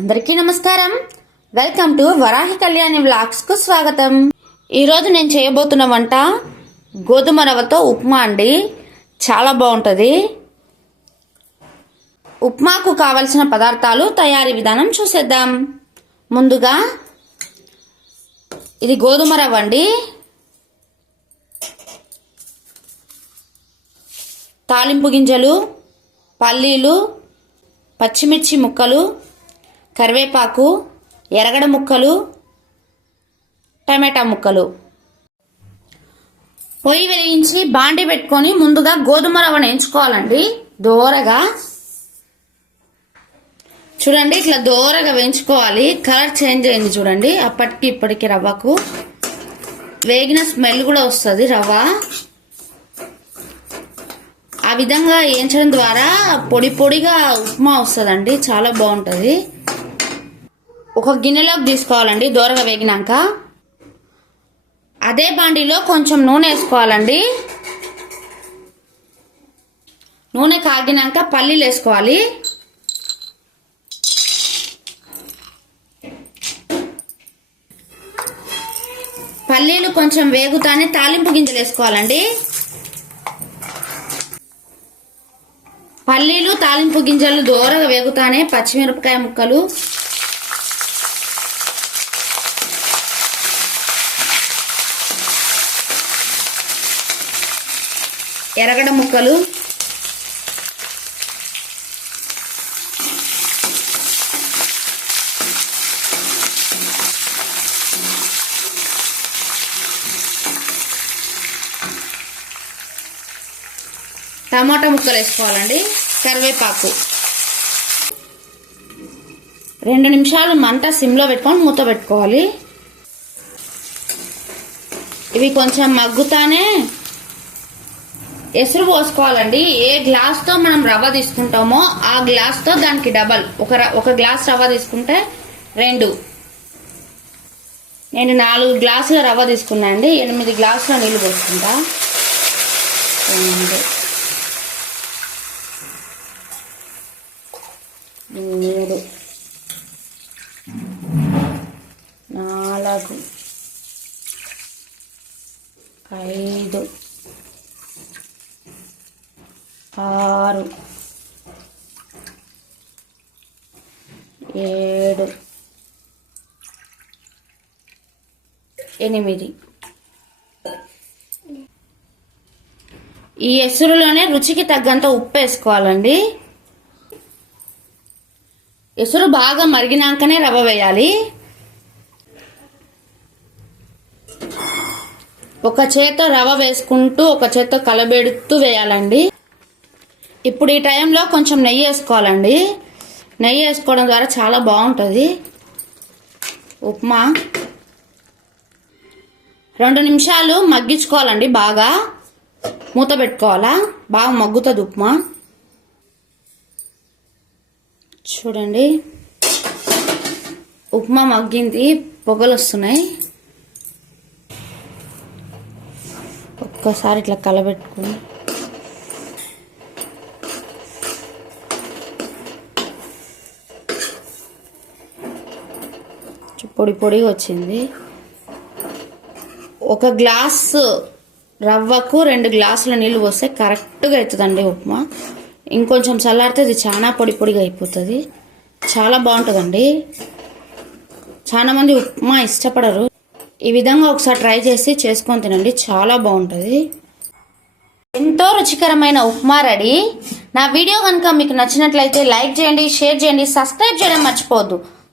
అందరికీ నమస్కారం. Welcome to Varahi Kalyani వ్లాగ్స్కు స్వాగతం. ఈరోజు నేను చేయబోతున్న వంట గోధుమ రవ్వతో ఉప్మా అండి. చాలా బాగుంటుంది. ఉప్మాకు కావలసిన పదార్థాలు తయారీ విధానం చూసేద్దాం. ముందుగా ఇది గోధుమ రవ్వ అండి. తాలింపు గింజలు పల్లీలు పచ్చిమిర్చి ముక్కలు కరివేపాకు ఎరగడ ముక్కలు టమాటా ముక్కలు. పొయ్యి వెలిగించి బాండి పెట్టుకొని ముందుగా గోధుమ రవ్వను ఎంచుకోవాలండి. దోరగా. చూడండి ఇట్లా దోరగా వేయించుకోవాలి. కలర్ చేంజ్ అయింది చూడండి. అప్పటికి ఇప్పటికి రవ్వకు వేగిన స్మెల్ కూడా వస్తుంది రవ్వ. ఆ విధంగా వేయించడం ద్వారా పొడి పొడిగా ఉప్మా వస్తుందండి. చాలా బాగుంటుంది. ఒక గిన్నెలోకి తీసుకోవాలండి దూరగా వేగినాక. అదే బాండీలో కొంచెం నూనె వేసుకోవాలండి. నూనె కాగినాక పల్లీలు వేసుకోవాలి. పల్లీలు కొంచెం వేగుతానే తాలింపు గింజలు వేసుకోవాలండి. పల్లీలు తాలింపు గింజలు దూరగా వేగుతానే పచ్చిమిరపకాయ ముక్కలు ఎరగడ ముక్కలు. టమాటా ముక్కలు వేసుకోవాలండి. కరివేపాకు. రెండు నిమిషాలు మంట సిమ్లో పెట్టుకొని మూత పెట్టుకోవాలి. ఇవి కొంచెం మగ్గుతానే ఎసురు పోసుకోవాలండి. ఏ గ్లాస్తో మనం రవ్వ తీసుకుంటామో ఆ గ్లాస్తో దానికి డబల్. ఒక ర- ఒక గ్లాస్ రవ్వ తీసుకుంటే రెండు. నేను నాలుగు గ్లాసుల రవ్వ తీసుకున్నా అండి. ఎనిమిది గ్లాసుల నీళ్ళు పోసుకుంటా. మూడు నాలుగు. ఐదు. ఆరు. ఏడు. ఎనిమిది. ఈ ఎసురులోనే రుచికి తగ్గంత ఉప్పు వేసుకోవాలండి. ఎసురు బాగా మరిగినాకనే రవ్వ వేయాలి. ఒక చేత రవ్వ వేసుకుంటూ ఒక చేత కలబెడుతూ వేయాలండి. ఇప్పుడు ఈ టైంలో కొంచెం నెయ్యి వేసుకోవాలండి. నెయ్యి వేసుకోవడం ద్వారా చాలా బాగుంటుంది. ఉప్మా. రెండు నిమిషాలు మగ్గించుకోవాలండి బాగా. మూత పెట్టుకోవాలా? బాగా మగ్గుతుంది ఉప్మా. చూడండి. ఉప్మా మగ్గింది పొగలు వస్తున్నాయి. ఒక్కసారి ఇట్లా కలబెట్టుకుని పొడి పొడిగా వచ్చింది. ఒక గ్లాస్ రవ్వకు రెండు గ్లాసుల నీళ్ళు పోస్తే కరెక్ట్గా అవుతుందండి ఉప్మా. ఇంకొంచెం చల్లారితే ఇది చాలా పొడి పొడిగా అయిపోతుంది. చాలా బాగుంటుందండి. చాలా మంది ఉప్మా ఇష్టపడరు. ఈ విధంగా ఒకసారి ట్రై చేసి చేసుకొని తినండి. చాలా బాగుంటుంది. ఎంతో రుచికరమైన ఉప్మా రెడీ. నా వీడియో కనుక మీకు నచ్చినట్లయితే లైక్ చేయండి షేర్ చేయండి సబ్స్క్రైబ్ చేయడం మర్చిపోవద్దు.